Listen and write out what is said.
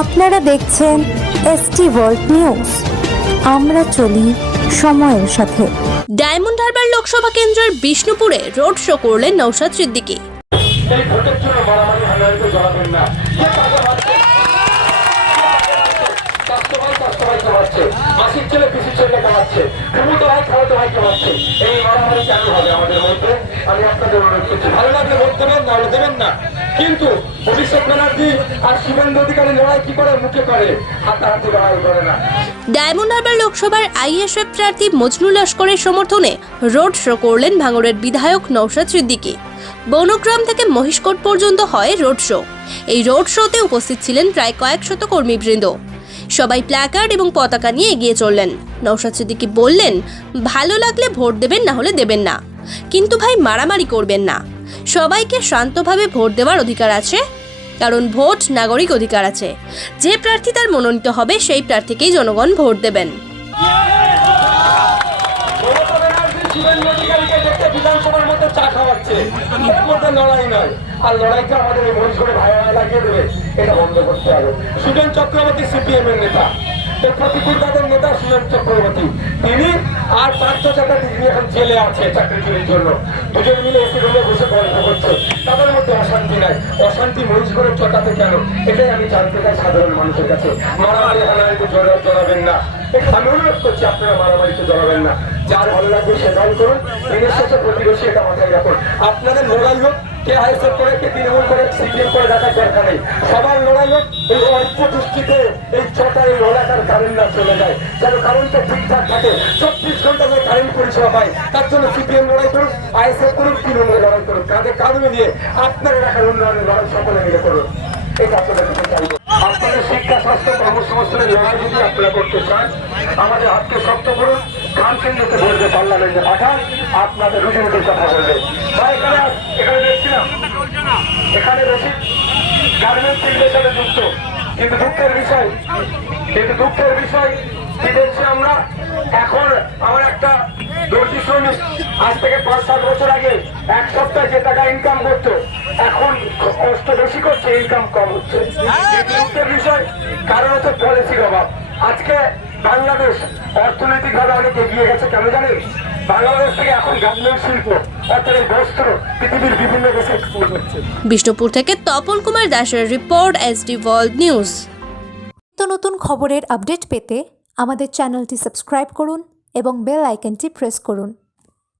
আপনারা দেখছেন ST world news. আমরা চলি সময়ের সাথে। ডায়মন্ড হারবার লোকসভা কেন্দ্রের বিষ্ণুপুরে রোড শো করলেন নওশাদ সিদ্দিকী। কিন্তু অভিষেক ব্যানার্জি আর শুভেন্দু অধিকারী লড়াই কি করে মুখে করে, হাতাহাতি লড়াই করে না। ডায়মন্ড হারবার লোকসভার আইএসএফ প্রার্থী মজনুল লস্করের সমর্থনে রোড শো করলেন ভাঙড়ের বিধায়ক নওশাদ সিদ্দিকী। বনগ্রাম থেকে মহিষকোট পর্যন্ত হয় রোড শো। এই রোড শোতে উপস্থিত ছিলেন প্রায় কয়েকশত কর্মীবৃন্দ। সবাই প্ল্যাকার্ড এবং পতাকা নিয়ে এগিয়ে চললেন। নওশাদ সিদ্দিকী বললেন, ভালো লাগলে ভোট দেবেন, না হলে দেবেন না, কিন্তু ভাই মারামারি করবেন না। সবাইকে শান্তভাবে ভোট দেওয়ার অধিকার আছে, কারণ ভোট নাগরিক অধিকার আছে। যে প্রার্থী তার মনোনীত হবে সেই প্রার্থীকেই জনগণ ভোট দেবেন। বিধানসভার মধ্যে চা খাওয়াচ্ছে, এর মধ্যে লড়াই নয়। আর লড়াইটা আমাদের এই মহিষ করে ভাই লাগিয়ে দেবে, এটা বন্ধ করতে হবে। সুজন চক্রবর্তী সিপিএম এর নেতা, এই প্রতিকূল তাদের নেতা সুজন চক্রবর্তী, তিনি আর পার্থ চ্যাটার্জি যিনি এখন জেলে আছে চাকরি চুরির জন্য, দুজন মিলে এসি রুমে বসে গল্প করছে। তাদের মধ্যে অশান্তি নাই। অশান্তি মহিষ করে চটাতে কেন, এটাই আমি জানতে চাই সাধারণ মানুষের কাছে। মারামারি হানাহানিতে জড়াবেন না। আমি অনুরোধ করছি, আপনারা মারামারিতে জড়াবেন না। যার ভালো লাগবে সে দল করুন, দিনের শেষে প্রতিবেশী, এটা মাথায় রাখুন। আপনাদের লড়াই হোক, কে আইএসএফ করে, কে তৃণমূল করে, সিপিএম করে, দেখার দরকার নেই। সবার লড়াই হোক এই অল্প দৃষ্টিতে, এই চটায় এই এলাকার কারেন্ট না চলে যায়, যেন কারেন্টটা ঠিকঠাক থাকে, 24 ঘন্টা ধরে কারেন্ট পরিষেবা পায়। তার জন্য সিপিএম লড়াই করুন, আইএসএফ করুন, তৃণমূল লড়াই করুন, কাঁধে কাঁধ মিলিয়ে আপনার এলাকার উন্নয়নের লড়াই সকলে মিলে করুন। এটা আপনাদের দিতে চাইব। আপনাদের শিক্ষা, স্বাস্থ্য, কর্মসংস্থানের লড়াই যদি আপনারা করতে চান, আমাদের হাতকে শক্ত করুন। গান কেন্দ্রতে বলবে, পার্লামেন্টে পাঠান, আপনাদের রুজিরুটির কথা বলবে। এখানে দেখছিলাম, এখানে বেশি গার্মেন্টস শিল্পের সাথে যুক্ত। কিন্তু দুঃখের বিষয় কি দেখছি আমরা, এখন আমার একটা দর্জি শ্রমিক আজ থেকে 5-7 বছর আগে এক সপ্তাহে যে টাকা ইনকাম করতো, এখন কষ্ট বেশি করছে, ইনকাম কম হচ্ছে। দুঃখের বিষয়, কারণ হচ্ছে পলিসির অভাব। আজকে বাংলাদেশ অর্থনৈতিক ভাবে অনেক এগিয়ে গেছে, কেন জানেন? বাংলাদেশ থেকে এখন গার্মেন্ট শিল্প অর্থাৎ এই বস্ত্র পৃথিবীর বিভিন্ন দেশে এক্সপোর্ট হচ্ছে। বিষ্ণুপুর থেকে তপন কুমার দাসের রিপোর্ট, এসডি ওয়ার্ল্ড নিউজ। নতুন খবরের আপডেট পেতে আমাদের চ্যানেলটি সাবস্ক্রাইব করুন এবং বেল আইকনটি প্রেস করুন।